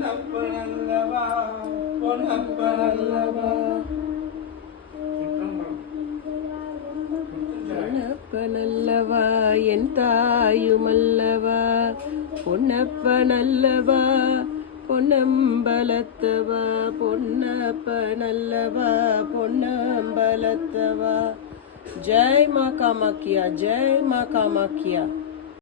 பொன்னப்பனல்லவா பொன்னப்பனல்லவா பொன்னப்பனல்லவா என் தாயுமல்லவா பொன்னப்பனல்லவா பொன்னம்பலத்தவா பொன்னப்பனல்லவா பொன்னம்பலத்தவா. ஜெய் மா காமாக்கியா, ஜெய் மா காமாக்கியா.